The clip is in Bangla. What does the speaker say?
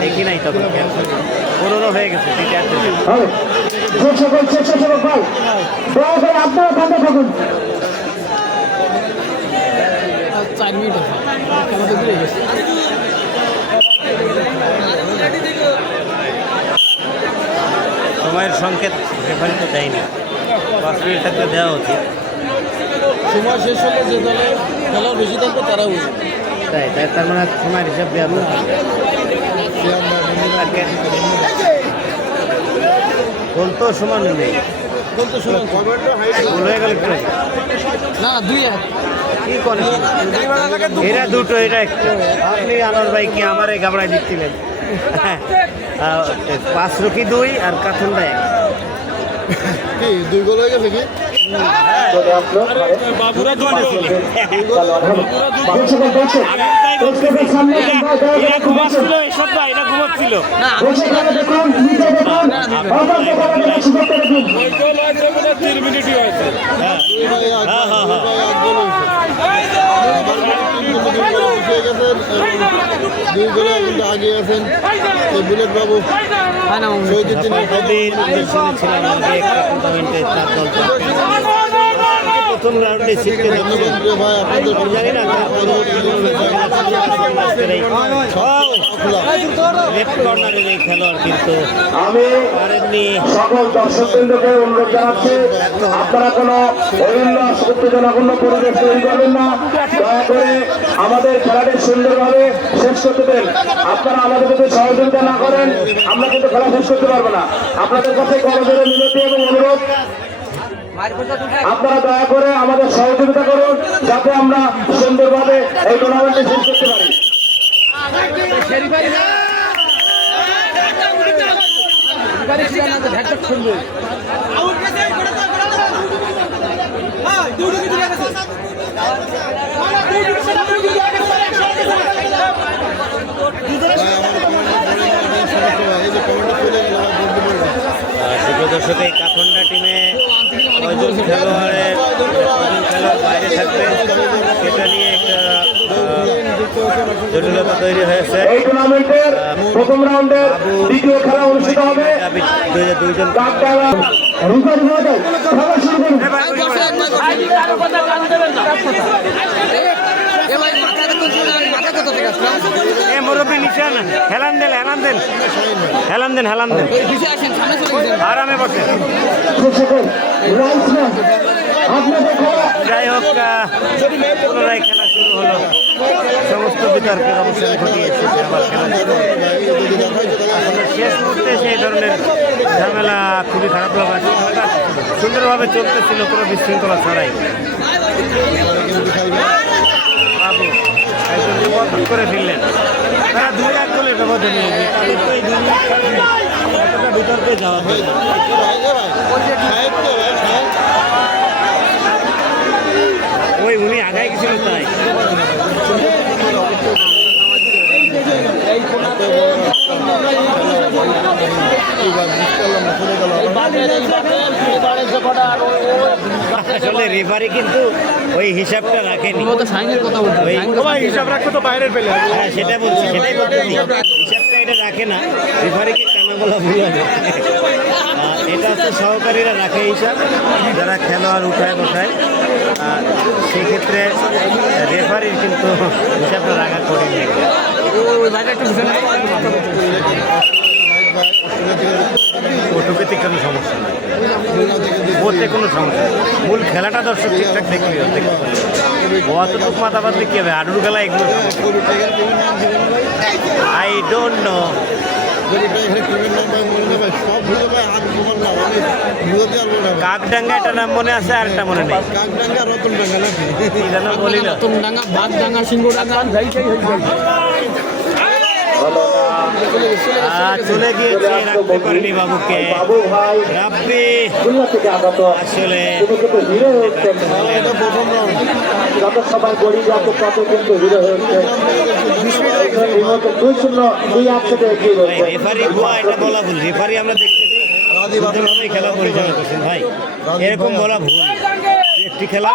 দেখি নাই তখন 15 হয়ে গেছে। সময়ের সংকেত রেফারি তো দেয়নি, 5 মিনিট থাকতে দেওয়া উচিত। সময় শেষ হলে যে দলে খেলা বেশি থাকবে তারা বুঝবে। তাই তার মানে সময়ের হিসাব দেওয়া গোল তো সমান নেই, গোল তো সমান গোল হয়ে গেল না 2-1 কি করে এরা দুটো এটা একটা। আপনি আনোয়ার ভাই কি আমারে গাবড়াই দিচ্ছিলেন? 5 রকি 2 আর কাথুনটা 1। কি 2 গোল হয়ে গেছে কি? বাবুরা ঘুমাচ্ছিল, এরা ঘুমাচ্ছিল, এসব না, এরা ঘুমাচ্ছিল। আগে আছেন বুলেট বাবু, প্রথম রাউন্ডে জিততে ভাই আপনাদের জানি না খেলোয়াড় কিন্তু আমি সকল দর্শকবৃন্দকে অনুরোধ জানাচ্ছি, আপনারা কোনো অভিন্যাস উত্তেজনাপূর্ণ পরিবেশ তৈরি করবেন না। দয়া করে আমাদের খেলাটি সুন্দরভাবে শেষ করতে দেন। আপনারা আমাদের যদি সহযোগিতা না করেন আমরা কিন্তু খেলা শেষ করতে পারবো না। আপনাদের কাছে করজোড়ে মিনতি এবং অনুরোধ, আপনারা দয়া করে আমাদের সহযোগিতা করুন যাতে আমরা সুন্দরভাবে এই টুর্নামেন্টে শেষ করতে পারি। দর্শক এই কাঠন্ডা টিমে কয়জন খেলোয়াড়ের বাইরে থাকবে সেটা নিয়ে একটা জটিলতা তৈরি হয়েছে। এই টুর্নামেন্টের প্রথম রাউন্ডের দ্বিতীয় খেলা অনুষ্ঠিত হবে। দুইজন মুরব্বী নিশান হেলান দেন, হেলান দেন, হেলান দেন, হেলান দেন, আরামে বসে। যাই হোক, পুনরায় খেলা শুরু হলো। সমস্ত বিতর্কের অবসান ঘটিয়েছে যে আবার খেলা শুরু হলো। আসলে শেষ মুহূর্তে সেই ধরনের ঝামেলা খুবই খারাপ লাগা। খেলাটা সুন্দরভাবে চলতেছিল কোনো বিশৃঙ্খলা ছাড়াই। বাবু একজন বদল করে ফেললেন, তারা 2-1 গোলের ব্যবধানে নিয়ে বিতর্কে যাওয়া হয়। ওই উনি আগায় গেছিল তাই আসলে রেফারি কিন্তু ওই হিসাবটা রাখেনি। হিসাব রাখতে তো বাইরের পেলে, হ্যাঁ সেটা বলছি, সেটাই বলতেছি, হিসাবটা এটা রাখে না। রেফারিকে কেন বলা ভুল হবে? এটা হচ্ছে সহকারীরা রাখে হিসাব, যারা খেলোয়াড় উঠায় বসায়। সেক্ষেত্রে রেফারির কিন্তু হিসাবটা রাখা করেনি। অটোপেতে কোনো সমস্যা নাই, ওতে কোনো সমস্যা নেই। মূল খেলাটা দর্শক ঠিকঠাক দেখলি, অতটুক মাথা বাঁধলে কি হবে? আডুর খেলা এগুলো আই ডোন্ট নো। কাকডাঙ্গা এটা নাম মনে আছে, আর একটা মনে নেই। বলি না চলে গিয়েছে, রাখতে পারেনি বাবুকে। রাব্বি আসলে যত সবাই গড়ি যত তত কিন্তু হিরো হয়েছে। রেফারি গোয়া এটা বলা ভুল। রেফারি আমরা দেখতেছি খেলা পরিচালনা করছেন ভাই, এরকম বলা ভুল। একটি খেলা